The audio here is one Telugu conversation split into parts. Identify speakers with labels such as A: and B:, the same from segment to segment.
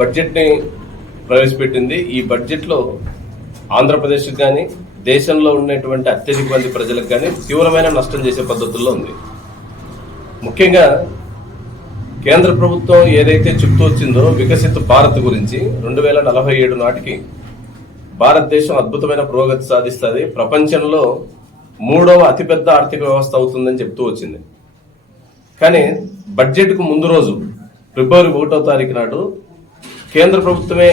A: బడ్జెట్ని ప్రవేశపెట్టింది. ఈ బడ్జెట్లో ఆంధ్రప్రదేశ్కి కానీ దేశంలో ఉన్నటువంటి అత్యధిక మంది ప్రజలకు కానీ తీవ్రమైన నష్టం చేసే పద్ధతుల్లో ఉంది. ముఖ్యంగా కేంద్ర ప్రభుత్వం ఏదైతే చెప్తూ వచ్చిందో వికసిత భారత్ గురించి రెండు వేల నలభై ఏడు నాటికి భారతదేశం అద్భుతమైన పురోగతి సాధిస్తుంది. ప్రపంచంలో మూడవ అతిపెద్ద ఆర్థిక వ్యవస్థ అవుతుందని చెప్తూ వచ్చింది. కానీ బడ్జెట్కు ముందు రోజు ఫిబ్రవరి ఒకటో తారీఖు నాడు కేంద్ర ప్రభుత్వమే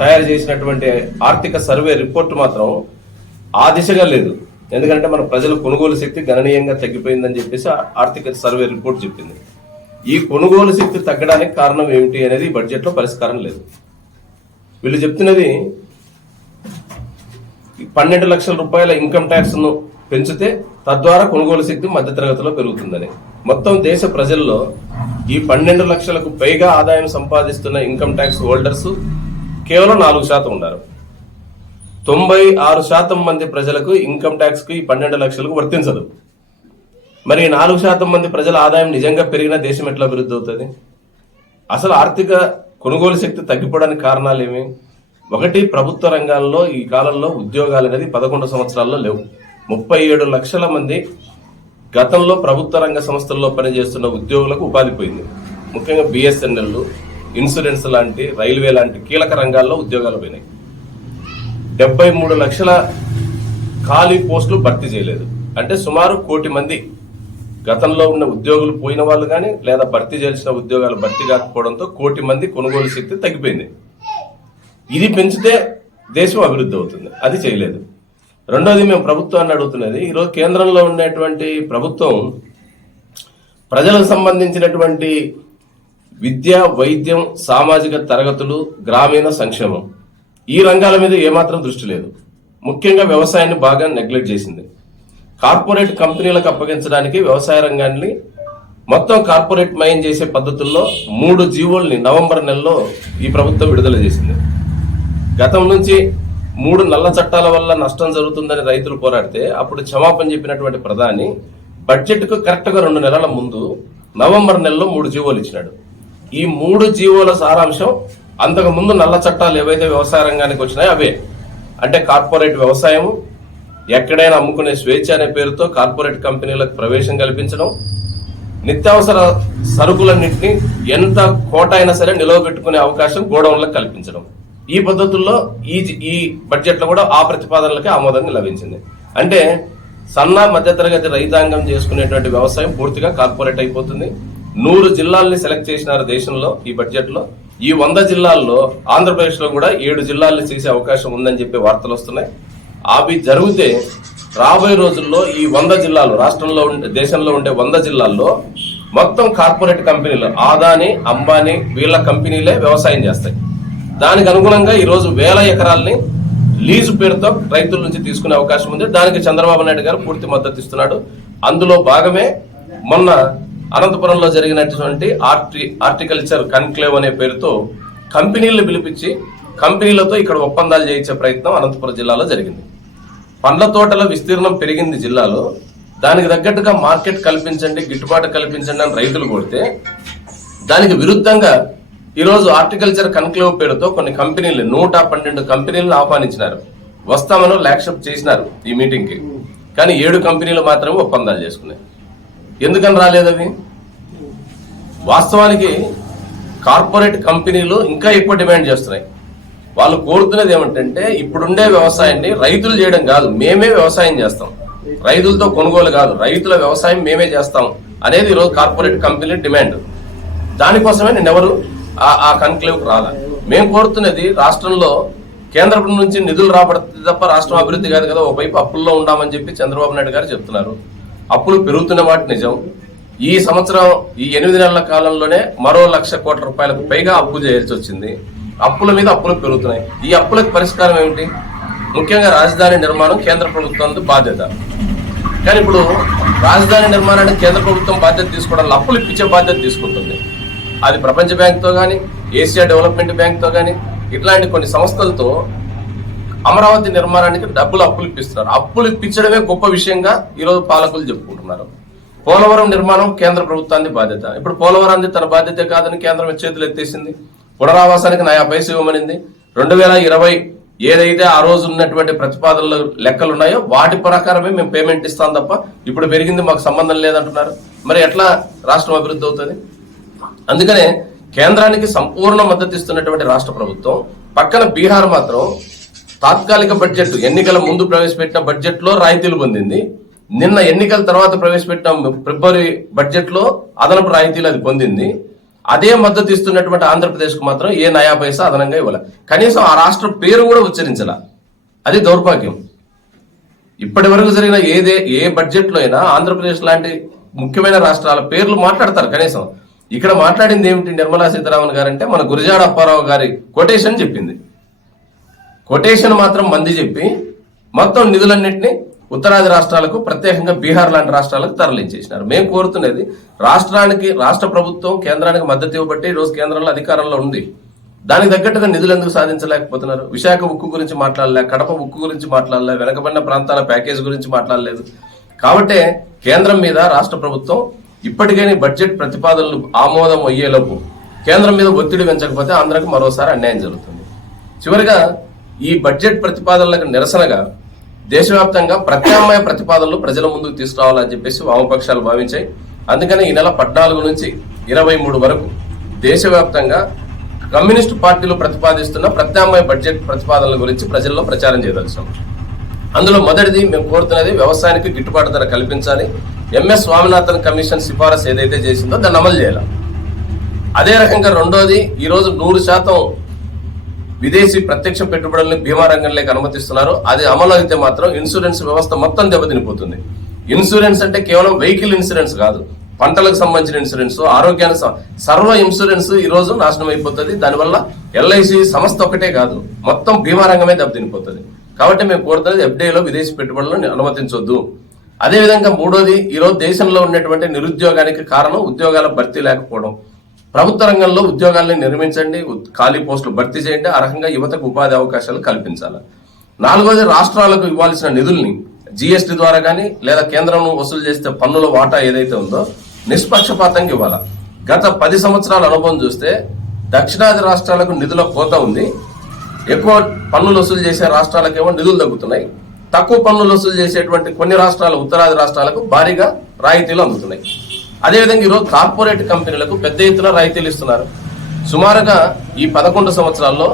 A: తయారు చేసినటువంటి ఆర్థిక సర్వే రిపోర్ట్ మాత్రం ఆ దిశగా లేదు. ఎందుకంటే మన ప్రజల కొనుగోలు శక్తి గణనీయంగా తగ్గిపోయిందని చెప్పేసి ఆ ఆర్థిక సర్వే రిపోర్ట్ చెప్పింది. ఈ కొనుగోలు శక్తి తగ్గడానికి కారణం ఏమిటి అనేది బడ్జెట్లో పరిష్కారం లేదు. వీళ్ళు చెప్తున్నది పన్నెండు లక్షల రూపాయల ఇన్కమ్ ట్యాక్స్ను పెంచితే తద్వారా కొనుగోలు శక్తి మధ్యతరగతిలో పెరుగుతుందని. మొత్తం దేశ ప్రజల్లో ఈ పన్నెండు లక్షలకు పైగా ఆదాయం సంపాదిస్తున్న ఇన్కమ్ ట్యాక్స్ హోల్డర్స్ కేవలం నాలుగు శాతం ఉన్నారు. తొంభై ఆరు శాతం మంది ప్రజలకు ఇన్కమ్ ట్యాక్స్కు ఈ పన్నెండు లక్షలకు వర్తించదు. మరి నాలుగు శాతం మంది ప్రజల ఆదాయం నిజంగా పెరిగిన దేశం ఎట్లా అభివృద్ధి అవుతుంది? అసలు ఆర్థిక కొనుగోలు శక్తి తగ్గిపోవడానికి కారణాలు ఏమి? ఒకటి ప్రభుత్వ రంగాల్లో ఈ కాలంలో ఉద్యోగాలు అనేది పదకొండు సంవత్సరాల్లో లేవు. ముప్పై ఏడు లక్షల మంది గతంలో ప్రభుత్వ రంగ సంస్థల్లో పనిచేస్తున్న ఉద్యోగులకు ఉపాధి పోయింది. ముఖ్యంగా బిఎస్ఎన్ఎల్ ఇన్సూరెన్స్ లాంటి రైల్వే లాంటి కీలక రంగాల్లో ఉద్యోగాలు పోయినాయి. డెబ్బై మూడు లక్షల ఖాళీ పోస్టులు భర్తీ చేయలేదు. అంటే సుమారు కోటి మంది గతంలో ఉన్న ఉద్యోగులు పోయిన వాళ్ళు కానీ లేదా భర్తీ చేయాల్సిన ఉద్యోగాలు భర్తీ కాకపోవడంతో కోటి మంది కొనుగోలు శక్తి తగ్గిపోయింది. ఇది పెంచితే దేశం అభివృద్ధి అవుతుంది. అది చేయలేదు. రెండోది మేము ప్రభుత్వాన్ని అడుగుతున్నది. ఈరోజు కేంద్రంలో ఉండేటువంటి ప్రభుత్వం ప్రజలకు సంబంధించినటువంటి విద్య వైద్యం సామాజిక తరగతులు గ్రామీణ సంక్షేమం ఈ రంగాల మీద ఏమాత్రం దృష్టి లేదు. ముఖ్యంగా వ్యవసాయాన్ని బాగా నెగ్లెక్ట్ చేసింది. కార్పొరేట్ కంపెనీలకు అప్పగించడానికి వ్యవసాయ రంగాన్ని మొత్తం కార్పొరేట్ మయం చేసే పద్ధతుల్లో మూడు జీవోల్ని నవంబర్ నెలలో ఈ ప్రభుత్వం విడుదల చేసింది. గతం నుంచి మూడు నల్ల చట్టాల వల్ల నష్టం జరుగుతుందని రైతులు పోరాడితే అప్పుడు క్షమాపణ చెప్పినటువంటి ప్రధాని బడ్జెట్కు కరెక్ట్గా రెండు నెలల ముందు నవంబర్ నెలలో మూడు జీవోలు ఇచ్చినాడు. ఈ మూడు జీవోల సారాంశం అంతకు ముందు నల్ల చట్టాలు ఏవైతే వ్యవసాయ రంగానికి వచ్చినాయో అవే. అంటే కార్పొరేట్ వ్యవసాయం ఎక్కడైనా అమ్ముకునే స్వేచ్ఛ అనే పేరుతో కార్పొరేట్ కంపెనీలకు ప్రవేశం కల్పించడం నిత్యావసర సరుకులన్నింటినీ ఎంత కోట అయినా సరే నిలవ పెట్టుకునే అవకాశం గోడౌన్లకు కల్పించడం. ఈ పద్ధతుల్లో ఈ ఈ బడ్జెట్లో కూడా ఆ ప్రతిపాదనలకే ఆమోదం లభించింది. అంటే సన్న మధ్యతరగతి రైతాంగం చేసుకునేటువంటి వ్యవసాయం పూర్తిగా కార్పొరేట్ అయిపోతుంది. నూరు జిల్లాల్ని సెలెక్ట్ చేసినారు దేశంలో ఈ బడ్జెట్లో. ఈ వంద జిల్లాల్లో ఆంధ్రప్రదేశ్లో కూడా ఏడు జిల్లాల్ని చేసే అవకాశం ఉందని చెప్పి వార్తలు వస్తున్నాయి. అవి జరిగితే రాబోయే రోజుల్లో ఈ వంద జిల్లాలు రాష్ట్రంలో ఉండే దేశంలో ఉండే వంద జిల్లాల్లో మొత్తం కార్పొరేట్ కంపెనీలు ఆదాని అంబానీ వీళ్ళ కంపెనీలే వ్యవసాయం చేస్తాయి. దానికి అనుగుణంగా ఈరోజు వేల ఎకరాల్ని లీజు పేరుతో రైతుల నుంచి తీసుకునే అవకాశం ఉంది. దానికి చంద్రబాబు నాయుడు గారు పూర్తి మద్దతు ఇస్తున్నాడు. అందులో భాగమే మొన్న అనంతపురంలో జరిగినటువంటి ఆర్టి ఆర్టికల్చర్ కన్క్లేవ్ అనే పేరుతో కంపెనీలను పిలిపించి కంపెనీలతో ఇక్కడ ఒప్పందాలు చేయించే ప్రయత్నం అనంతపురం జిల్లాలో జరిగింది. పండ్ల తోటల విస్తీర్ణం పెరిగింది జిల్లాలో. దానికి తగ్గట్టుగా మార్కెట్ కల్పించండి గిట్టుబాటు కల్పించండి అని రైతులు కొడితే దానికి విరుద్ధంగా ఈరోజు ఆర్టికల్చర్ కన్క్లేవ్ పేరుతో కొన్ని కంపెనీలు నూట పన్నెండు కంపెనీలను ఆహ్వానించినారు. వస్తామని లాక్షప్ చేసినారు ఈ మీటింగ్కి. కానీ ఏడు కంపెనీలు మాత్రమే ఒప్పందాలు చేసుకున్నాయి. ఎందుకని రాలేదు అవి? వాస్తవానికి కార్పొరేట్ కంపెనీలు ఇంకా ఎక్కువ డిమాండ్ చేస్తున్నాయి. వాళ్ళు కోరుతున్నది ఏమిటంటే ఇప్పుడుండే వ్యవసాయాన్ని రైతులు చేయడం కాదు మేమే వ్యవసాయం చేస్తాం. రైతులతో కొనుగోలు కాదు రైతుల వ్యవసాయం మేమే చేస్తాం అనేది ఈరోజు కార్పొరేట్ కంపెనీల డిమాండ్. దానికోసమే నేను ఎవరు ఆ- ఆ కన్క్లేవ్కి రాలా. మేము కోరుతున్నది రాష్ట్రంలో కేంద్రం నుంచి నిధులు రాబడితే తప్ప రాష్ట్రం అభివృద్ధి కాదు కదా ఒకవైపు అప్పుల్లో ఉండామని చెప్పి చంద్రబాబు నాయుడు గారు చెప్తున్నారు. అప్పులు పెరుగుతున్న మాట నిజం. ఈ సంవత్సరం ఈ ఎనిమిది నెలల కాలంలోనే మరో లక్ష కోట్ల రూపాయలకు పైగా అప్పు చేయాల్సి వచ్చింది. అప్పుల మీద అప్పులు పెరుగుతున్నాయి. ఈ అప్పులకు పరిష్కారం ఏమిటి? ముఖ్యంగా రాజధాని నిర్మాణం కేంద్ర ప్రభుత్వం బాధ్యత. కానీ ఇప్పుడు రాజధాని నిర్మాణానికి కేంద్ర ప్రభుత్వం బాధ్యత తీసుకోవడం అప్పులు ఇప్పించే బాధ్యత తీసుకుంటుంది. అది ప్రపంచ బ్యాంక్తో కానీ ఏషియా డెవలప్మెంట్ బ్యాంక్తో కానీ ఇట్లాంటి కొన్ని సంస్థలతో అమరావతి నిర్మాణానికి డబ్బులు అప్పులు ఇప్పిస్తున్నారు. అప్పులు ఇప్పించడమే గొప్ప విషయంగా ఈరోజు పాలకులు చెప్పుకుంటున్నారు. పోలవరం నిర్మాణం కేంద్ర ప్రభుత్వాన్ని బాధ్యత. ఇప్పుడు పోలవరాన్ని తన బాధ్యత కాదని కేంద్రం చేతులు ఎత్తేసింది. పునరావాసానికి నయా పైసలు ఇవ్వమనింది. రెండు వేల ఇరవై ఏదైతే ఆ రోజు ఉన్నటువంటి ప్రతిపాదనలు లెక్కలు ఉన్నాయో వాటి ప్రకారమే మేము పేమెంట్ ఇస్తాం తప్ప ఇప్పుడు పెరిగింది మాకు సంబంధం లేదంటున్నారు. మరి ఎట్లా రాష్ట్రం అభివృద్ధి అవుతుంది? అందుకనే కేంద్రానికి సంపూర్ణ మద్దతు ఇస్తున్నటువంటి రాష్ట్ర ప్రభుత్వం పక్కన బీహార్ మాత్రం తాత్కాలిక బడ్జెట్ ఎన్నికల ముందు ప్రవేశపెట్టిన బడ్జెట్లో రాయితీలు పొందింది. నిన్న ఎన్నికల తర్వాత ప్రవేశపెట్టిన ఫిబ్రవరి బడ్జెట్లో అదనపు రాయితీలు అది పొందింది. అదే మద్దతు ఇస్తున్నటువంటి ఆంధ్రప్రదేశ్కు మాత్రం ఏ నయా పైసా అదనంగా ఇవ్వాలి. కనీసం ఆ రాష్ట్ర పేరు కూడా ఉచ్చరించాల. అది దౌర్భాగ్యం. ఇప్పటి వరకు జరిగిన ఏదే ఏ బడ్జెట్లో అయినా ఆంధ్రప్రదేశ్ లాంటి ముఖ్యమైన రాష్ట్రాల పేర్లు మాట్లాడతారు కనీసం. ఇక్కడ మాట్లాడింది ఏమిటి నిర్మలా సీతారామన్ గారు అంటే మన గురజాడ అప్పారావు గారి కొటేషన్ చెప్పింది. కొటేషన్ మాత్రం మంది చెప్పి మొత్తం నిధులన్నింటినీ ఉత్తరాది రాష్ట్రాలకు ప్రత్యేకంగా బీహార్ లాంటి రాష్ట్రాలకు తరలించేసినారు. మేము కోరుతున్నది రాష్ట్రానికి రాష్ట్ర ప్రభుత్వం కేంద్రానికి మద్దతు ఇవ్వబట్టి ఈరోజు రోజు కేంద్రంలో అధికారంలో ఉంది. దానికి తగ్గట్టుగా నిధులు ఎందుకు సాధించలేకపోతున్నారు? విశాఖ ఉక్కు గురించి మాట్లాడలే కడప ఉక్కు గురించి మాట్లాడలే వెనకబడిన ప్రాంతాల ప్యాకేజ్ గురించి మాట్లాడలేదు. కాబట్టే కేంద్రం మీద రాష్ట్ర ప్రభుత్వం ఇప్పటికైనా బడ్జెట్ ప్రతిపాదనలు ఆమోదం అయ్యేలోపు కేంద్రం మీద ఒత్తిడి పెంచకపోతే ఆంధ్రాకు మరోసారి అన్యాయం జరుగుతుంది. చివరిగా ఈ బడ్జెట్ ప్రతిపాదనలకు నిరసనగా దేశవ్యాప్తంగా ప్రత్యామ్నాయ ప్రతిపాదనలు ప్రజల ముందుకు తీసుకురావాలని చెప్పేసి వామపక్షాలు భావించాయి. అందుకని ఈ నెల పద్నాలుగు నుంచి ఇరవై మూడు వరకు దేశవ్యాప్తంగా కమ్యూనిస్టు పార్టీలు ప్రతిపాదిస్తున్న ప్రత్యామ్నాయ బడ్జెట్ ప్రతిపాదనల గురించి ప్రజల్లో ప్రచారం చేయదలిచాం అందులో మొదటిది మేము కోరుతున్నది వ్యవసాయానికి గిట్టుబాటు ధర కల్పించాలి. ఎంఎస్ స్వామినాథన్ కమిషన్ సిఫారసు ఏదైతే చేసిందో దాన్ని అమలు చేయాలి. అదే రకంగా రెండోది ఈరోజు నూరు శాతం విదేశీ ప్రత్యక్ష పెట్టుబడుల్ని బీమా రంగంలోకి అనుమతిస్తున్నారు. అది అమలు అయితే మాత్రం ఇన్సూరెన్స్ వ్యవస్థ మొత్తం దెబ్బతినిపోతుంది. ఇన్సూరెన్స్ అంటే కేవలం వెహికల్ ఇన్సూరెన్స్ కాదు పంటలకు సంబంధించిన ఇన్సూరెన్స్ ఆరోగ్యానికి సర్వ ఇన్సూరెన్స్ ఈ రోజు నాశనం అయిపోతుంది. దానివల్ల ఎల్ఐసి సంస్థ ఒకటే కాదు మొత్తం బీమా రంగమే దెబ్బతినిపోతుంది. కాబట్టి మేము కోరుతున్నది ఎఫ్డీఐలో విదేశీ పెట్టుబడులను అనుమతించొద్దు. అదేవిధంగా మూడోది ఈరోజు దేశంలో ఉన్నటువంటి నిరుద్యోగానికి కారణం ఉద్యోగాల భర్తీ లేకపోవడం. ప్రభుత్వ రంగంలో ఉద్యోగాల్ని నిర్మించండి ఖాళీ పోస్టులు భర్తీ చేయండి ఆ రకంగా యువతకు ఉపాధి అవకాశాలు కల్పించాలి. నాలుగోది రాష్ట్రాలకు ఇవ్వాల్సిన నిధుల్ని జిఎస్టీ ద్వారా కానీ లేదా కేంద్రం వసూలు చేస్తే పన్నుల వాటా ఏదైతే ఉందో నిష్పక్షపాతంగా ఇవ్వాలి. గత పది సంవత్సరాల అనుభవం చూస్తే దక్షిణాది రాష్ట్రాలకు నిధుల కోత ఉంది. ఎక్కువ పన్నులు వసూలు చేసే రాష్ట్రాలకేమో నిధులు తగ్గుతున్నాయి. తక్కువ పన్నులు వసూలు చేసేటువంటి కొన్ని రాష్ట్రాలు ఉత్తరాది రాష్ట్రాలకు భారీగా రాయితీలు అందుతున్నాయి. అదేవిధంగా ఈరోజు కార్పొరేట్ కంపెనీలకు పెద్ద ఎత్తున రాయితీలు ఇస్తున్నారు. సుమారుగా ఈ పదకొండు సంవత్సరాల్లో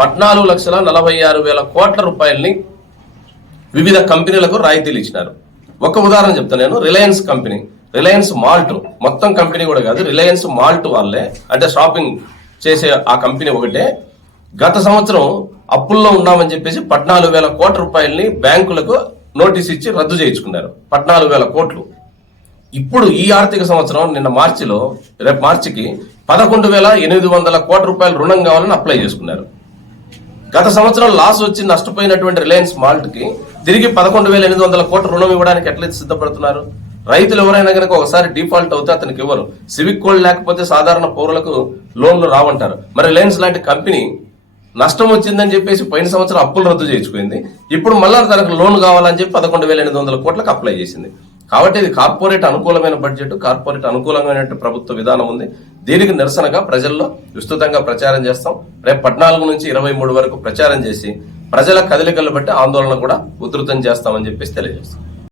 A: పద్నాలుగు లక్షల నలభై ఆరు వేల కోట్ల రూపాయల్ని వివిధ కంపెనీలకు రాయితీలు ఇచ్చినారు. ఒక ఉదాహరణ చెప్తాను నేను. రిలయన్స్ కంపెనీ రిలయన్స్ మాల్ట్ మొత్తం కంపెనీ కూడా కాదు రిలయన్స్ మాల్ట్ వాళ్ళే. అంటే షాపింగ్ చేసే ఆ కంపెనీ ఒకటే. గత సంవత్సరం అప్పుల్లో ఉన్నామని చెప్పేసి పద్నాలుగు వేల కోట్ల రూపాయల్ని బ్యాంకులకు నోటీస్ ఇచ్చి రద్దు చేయించుకున్నారు. పద్నాలుగు వేల కోట్లు. ఇప్పుడు ఈ ఆర్థిక సంవత్సరం నిన్న మార్చిలో రేపు మార్చికి పదకొండు వేల ఎనిమిది వందల కోట్ల రూపాయలు రుణం కావాలని అప్లై చేసుకున్నారు. గత సంవత్సరం లాస్ వచ్చి నష్టపోయినటువంటి రిలయన్స్ మాల్ట్కి తిరిగి పదకొండు వేల ఎనిమిది వందల కోట్ల రుణం ఇవ్వడానికి ఎట్లయితే సిద్ధపడుతున్నారు? రైతులు ఎవరైనా కనుక ఒకసారి డిఫాల్ట్ అవుతే అతనికి ఇవ్వరు సివిక్ కోడ్ లేకపోతే సాధారణ పౌరులకు లోన్లు రావంటారు. మరి రిలయన్స్ లాంటి కంపెనీ నష్టం వచ్చిందని చెప్పేసి పోయిన సంవత్సరం అప్పులు రద్దు చేసుకుంది ఇప్పుడు మళ్ళీ తనకు లోన్ కావాలని చెప్పి పదకొండు వేల ఎనిమిది వందల కోట్లకు అప్లై చేసింది. కాబట్టి ఇది కార్పొరేట్ అనుకూలమైన బడ్జెట్ కార్పొరేట్ అనుకూలమైన ప్రభుత్వ విధానం ఉంది. దీనికి నిరసనగా ప్రజల్లో విస్తృతంగా ప్రచారం చేస్తాం. రేపు పద్నాలుగు నుంచి ఇరవై మూడు వరకు ప్రచారం చేసి ప్రజల కదలికలు బట్టి ఆందోళన కూడా ఉధృతం చేస్తామని చెప్పేసి తెలియజేస్తాం.